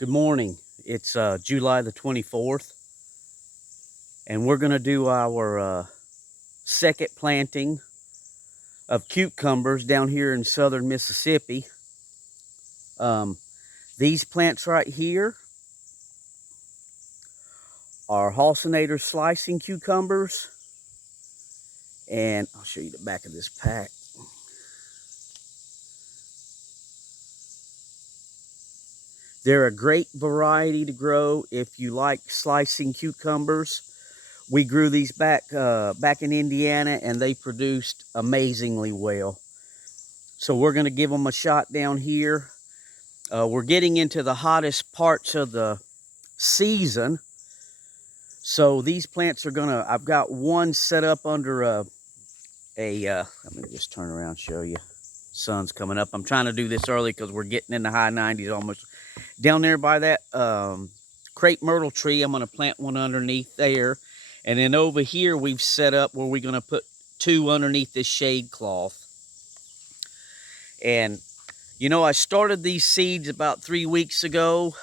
Good morning. It's July the 24th, and we're going to do our second planting of cucumbers down here in southern Mississippi. Um, these plants right here are Halcinator slicing cucumbers, and I'll show you the back of this pack. They're a great variety to grow if you like slicing cucumbers. We grew these back in Indiana, and they produced amazingly well. So we're going to give them a shot down here. We're getting into the hottest parts of the season. So these plants are gonna, I've got one set up under let me just turn around and show you. Sun's coming up. I'm trying to do this early because we're getting in the high 90s almost. Down there by that crepe myrtle tree, I'm gonna plant one underneath there. And then over here, we've set up where we're gonna put two underneath this shade cloth. And you know, I started these seeds about 3 weeks ago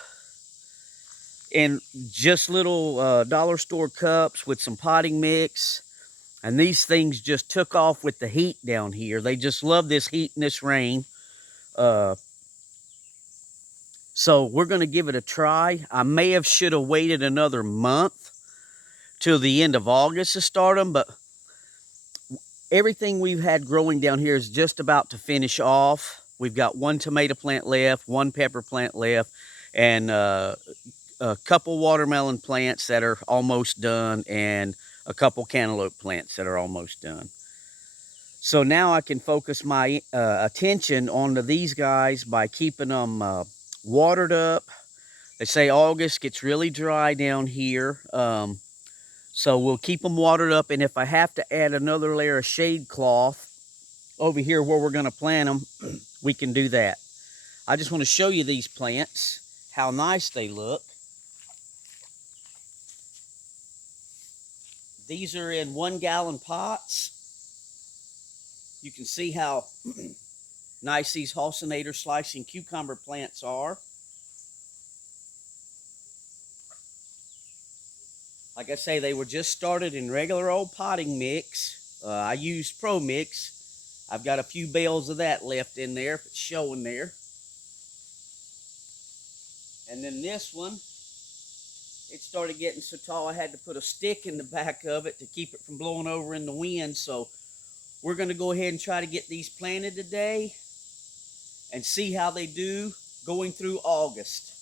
in just little dollar store cups with some potting mix. And these things just took off with the heat down here. They just love this heat and this rain. So we're going to give it a try. I may have should have waited another month till the end of August to start them, but everything we've had growing down here is just about to finish off. We've got one tomato plant left, one pepper plant left, and a couple watermelon plants that are almost done, and a couple cantaloupe plants that are almost done. So now I can focus my attention onto these guys by keeping them watered up. They say August gets really dry down here. So we'll keep them watered up, and if I have to add another layer of shade cloth over here where we're going to plant them, we can do that. I just want to show you these plants, how nice they look. These are in 1 gallon pots. You can see how nice these Halcinator slicing cucumber plants are. Like I say, they were just started in regular old potting mix. I used Pro Mix. I've got a few bales of that left in there if it's showing there. And then this one, it started getting so tall I had to put a stick in the back of it to keep it from blowing over in the wind. So we're going to go ahead and try to get these planted today and see how they do going through August.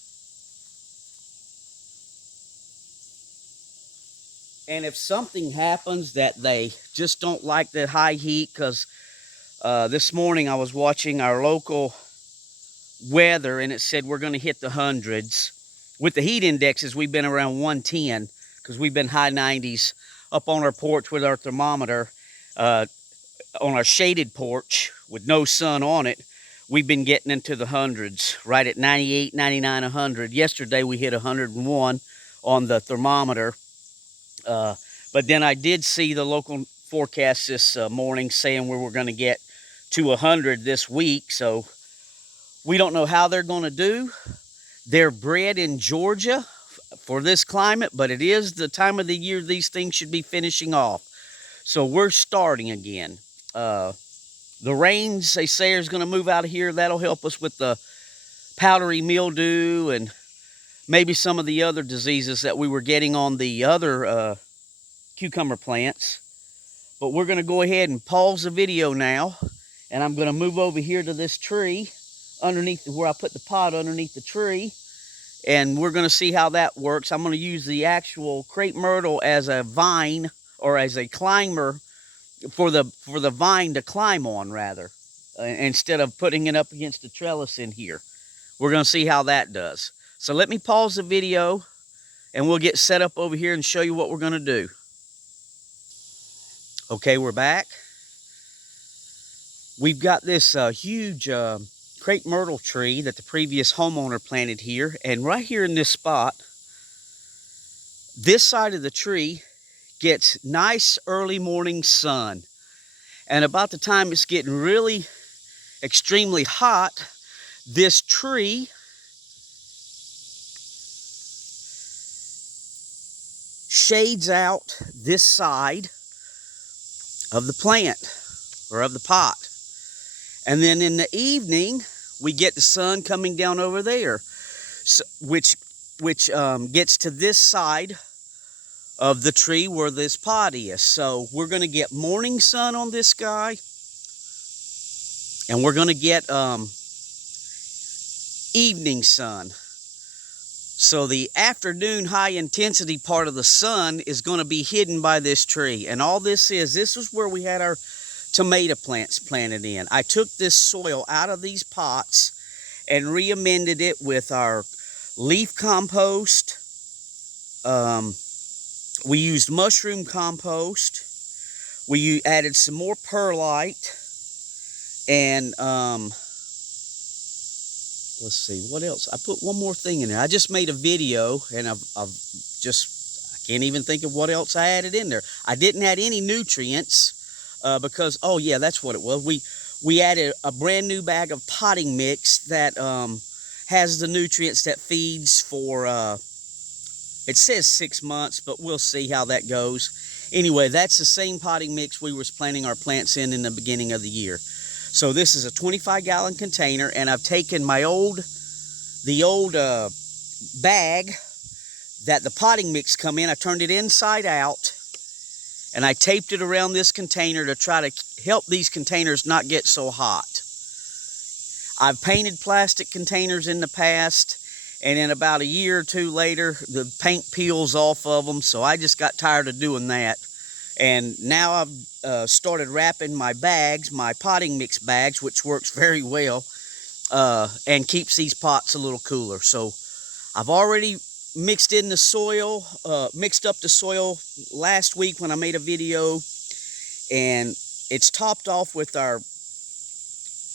And if something happens that they just don't like the high heat, because this morning I was watching our local weather and it said we're going to hit the hundreds. With the heat indexes, we've been around 110 because we've been high 90s up on our porch with our thermometer. On our shaded porch with no sun on it, we've been getting into the hundreds, right at 98, 99, 100. Yesterday we hit 101 on the thermometer. But then I did see the local forecast this morning saying we were going to get to 100 this week. So we don't know how they're going to do. They're bred in Georgia for this climate, but it is the time of the year these things should be finishing off. So we're starting again. The rains, they say, is going to move out of here. That'll help us with the powdery mildew and maybe some of the other diseases that we were getting on the other cucumber plants. But we're going to go ahead and pause the video now, and I'm going to move over here to this tree underneath where I put the pot underneath the tree, and we're going to see how that works. I'm going to use the actual crepe myrtle as a vine, or as a climber for the vine to climb on, rather, instead of putting it up against the trellis in here. We're going to see how that does. So let me pause the video and we'll get set up over here and show you what we're going to do. Okay, we're back. We've got this huge crepe myrtle tree that the previous homeowner planted here, and right here in this spot, this side of the tree gets nice early morning sun. And about the time it's getting really extremely hot, this tree shades out this side of the plant or of the pot. And then in the evening, we get the sun coming down over there, so, which gets to this side of the tree where this pot is. So we're going to get morning sun on this guy, and we're going to get evening sun. So the afternoon high intensity part of the sun is going to be hidden by this tree. And all this is where we had our tomato plants planted in. I took this soil out of these pots and re-amended it with our leaf compost. We used mushroom compost. We added some more perlite. And let's see, what else? I put one more thing in there. I just made a video, and I can't even think of what else I added in there. I didn't add any nutrients because, oh yeah, that's what it was. We added a brand new bag of potting mix that has the nutrients that feeds for, it says 6 months, but we'll see how that goes. Anyway, that's the same potting mix we was planting our plants in the beginning of the year. So this is a 25-gallon container, and I've taken the old bag that the potting mix come in. I turned it inside out, and I taped it around this container to try to help these containers not get so hot. I've painted plastic containers in the past, and then about a year or two later, the paint peels off of them, so I just got tired of doing that. And now I've started wrapping my bags, my potting mix bags, which works very well, and keeps these pots a little cooler. So I've already mixed in the soil, mixed up the soil last week when I made a video, and it's topped off with our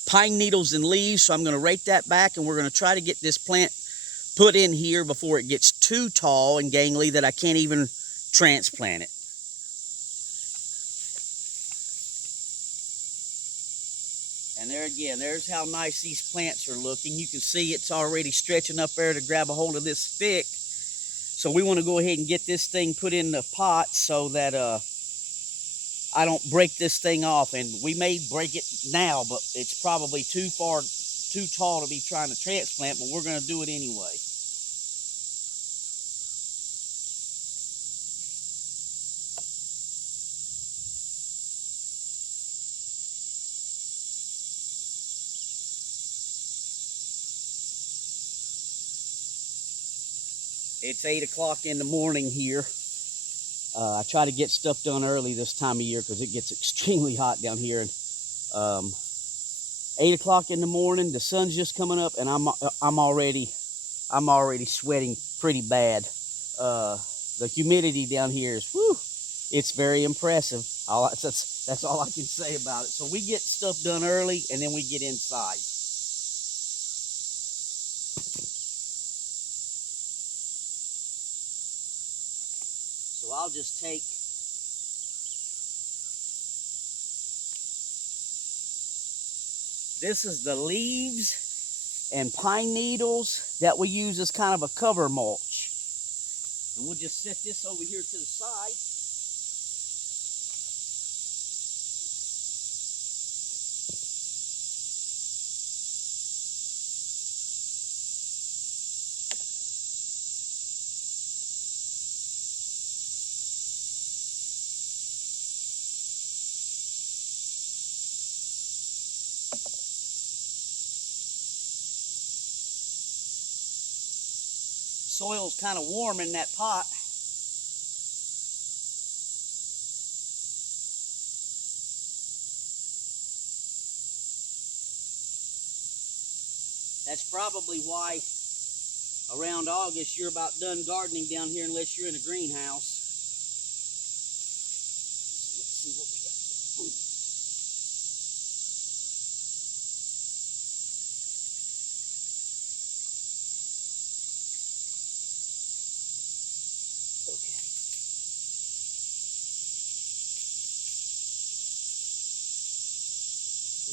pine needles and leaves. So I'm going to rake that back, and we're going to try to get this plant put in here before it gets too tall and gangly that I can't even transplant it. And there again, there's how nice these plants are looking. You can see it's already stretching up there to grab a hold of this stick. So we want to go ahead and get this thing put in the pot so that I don't break this thing off. And we may break it now, but it's probably too tall to be trying to transplant, but we're going to do it anyway. It's 8 o'clock in the morning here. I try to get stuff done early this time of year because it gets extremely hot down here. And 8 o'clock in the morning, the sun's just coming up, and I'm already sweating pretty bad. The humidity down here is, whew, it's very impressive. That's all I can say about it. So we get stuff done early, and then we get inside. So I'll just take this is the leaves and pine needles that we use as kind of a cover mulch. And we'll just set this over here to the side. Soil's kind of warm in that pot. That's probably why around August you're about done gardening down here unless you're in a greenhouse. So let's see what we got here. Okay.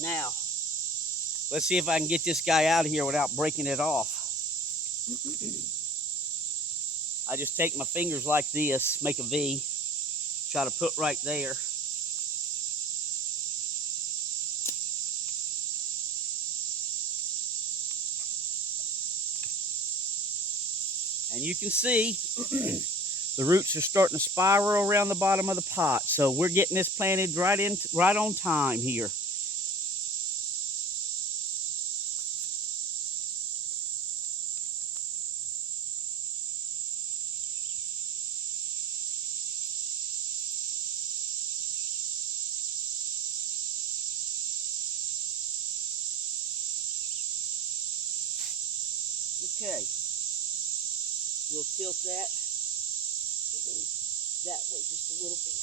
Now, let's see if I can get this guy out of here without breaking it off. I just take my fingers like this, make a V, try to put right there. And you can see the roots are starting to spiral around the bottom of the pot. So we're getting this planted right on time here. Okay, we'll tilt that way just a little bit.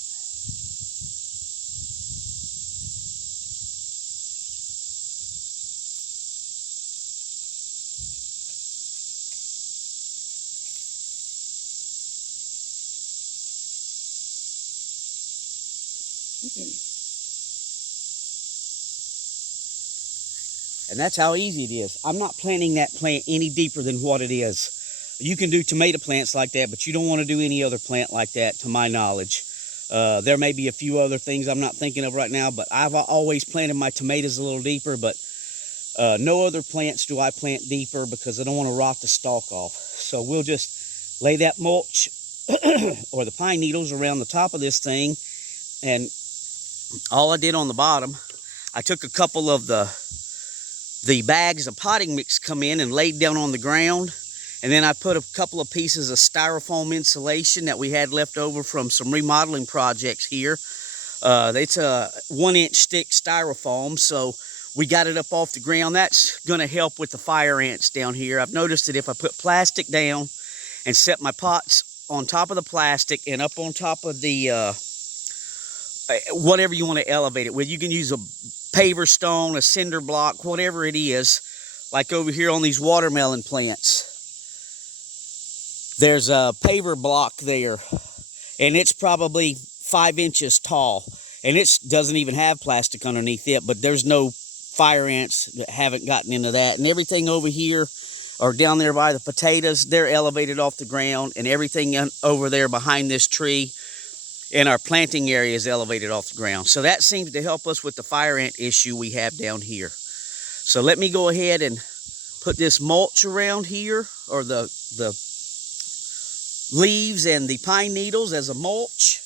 And that's how easy it is. I'm not planting that plant any deeper than what it is. You can do tomato plants like that, but you don't want to do any other plant like that, to my knowledge. There may be a few other things I'm not thinking of right now, but I've always planted my tomatoes a little deeper, but no other plants do I plant deeper because I don't want to rot the stalk off. So we'll just lay that mulch or the pine needles around the top of this thing. And all I did on the bottom, I took a couple of the bags of potting mix come in and laid down on the ground. And then I put a couple of pieces of styrofoam insulation that we had left over from some remodeling projects here. It's a 1-inch thick styrofoam, so we got it up off the ground. That's going to help with the fire ants down here. I've noticed that if I put plastic down and set my pots on top of the plastic and up on top of the whatever you want to elevate it with, you can use a paver stone, a cinder block, whatever it is, like over here on these watermelon plants. There's a paver block there, and it's probably 5 inches tall, and it doesn't even have plastic underneath it, but there's no fire ants that haven't gotten into that. And everything over here or down there by the potatoes, they're elevated off the ground, and everything over there behind this tree in our planting area is elevated off the ground. So that seems to help us with the fire ant issue we have down here. So let me go ahead and put this mulch around here, or the leaves and the pine needles as a mulch.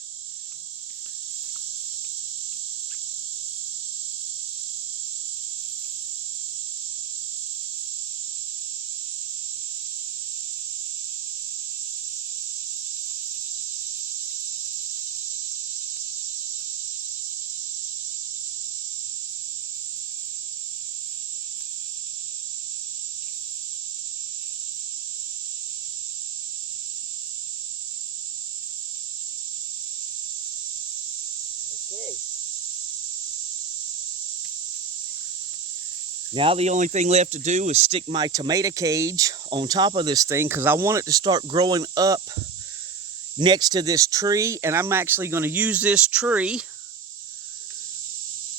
Okay. Now the only thing left to do is stick my tomato cage on top of this thing, because I want it to start growing up next to this tree, and I'm actually going to use this tree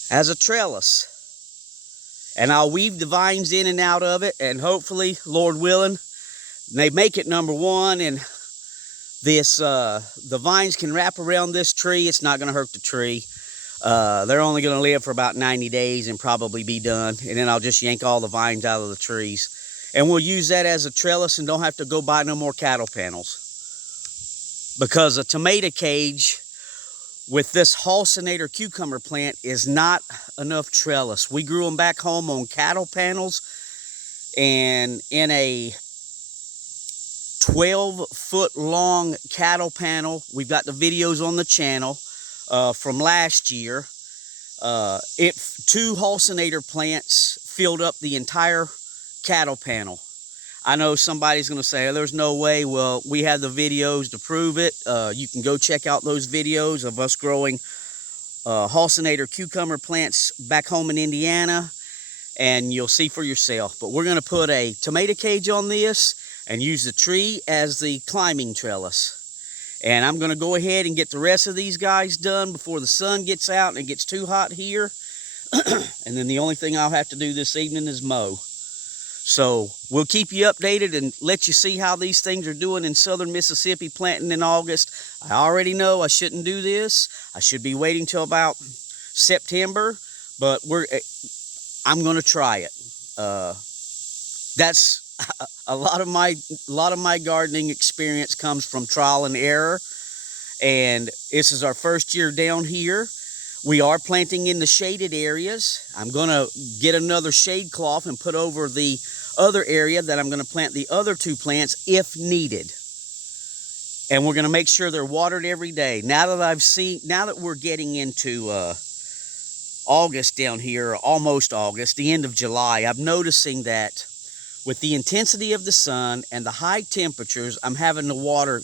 as a trellis. And I'll weave the vines in and out of it, and hopefully, Lord willing, they make it number one, and this the vines can wrap around this tree. It's not going to hurt the tree. They're only going to live for about 90 days and probably be done. And then I'll just yank all the vines out of the trees. And we'll use that as a trellis and don't have to go buy no more cattle panels. Because a tomato cage with this halcinator cucumber plant is not enough trellis. We grew them back home on cattle panels, and in a 12-foot long cattle panel, we've got the videos on the channel from last year. 2 halcinator plants filled up the entire cattle panel. I know somebody's going to say, oh, there's no way. Well, we have the videos to prove it. You can go check out those videos of us growing halcinator cucumber plants back home in Indiana, and you'll see for yourself. But we're going to put a tomato cage on this and use the tree as the climbing trellis. And I'm going to go ahead and get the rest of these guys done before the sun gets out and it gets too hot here. And then the only thing I'll have to do this evening is mow. So we'll keep you updated and let you see how these things are doing in southern Mississippi planting in August. I already know I shouldn't do this. I should be waiting till about September, but I'm going to try it. That's a lot of my gardening experience comes from trial and error, and this is our first year down here. We are planting in the shaded areas. I'm going to get another shade cloth and put over the other area that I'm going to plant the other 2 plants if needed. And we're going to make sure they're watered every day. Now that we're getting into August down here, almost August, the end of July, I'm noticing that with the intensity of the sun and the high temperatures, I'm having to water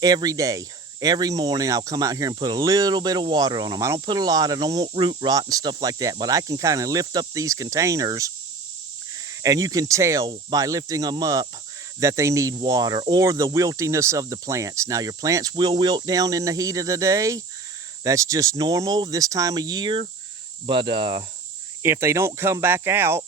every day. Every morning I'll come out here and put a little bit of water on them. I don't put a lot. I don't want root rot and stuff like that. But I can kind of lift up these containers, and you can tell by lifting them up that they need water, or the wiltiness of the plants. Now, your plants will wilt down in the heat of the day. That's just normal this time of year. But if they don't come back out,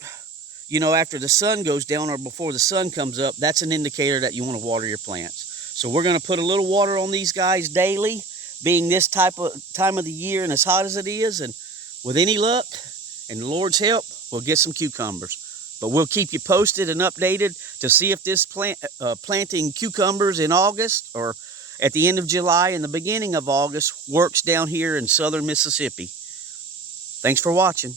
you know, after the sun goes down or before the sun comes up, that's an indicator that you want to water your plants. So we're going to put a little water on these guys daily, being this time of the year and as hot as it is. And with any luck and the Lord's help, we'll get some cucumbers. But we'll keep you posted and updated to see if this planting cucumbers in August or at the end of July and the beginning of August works down here in southern Mississippi. Thanks for watching.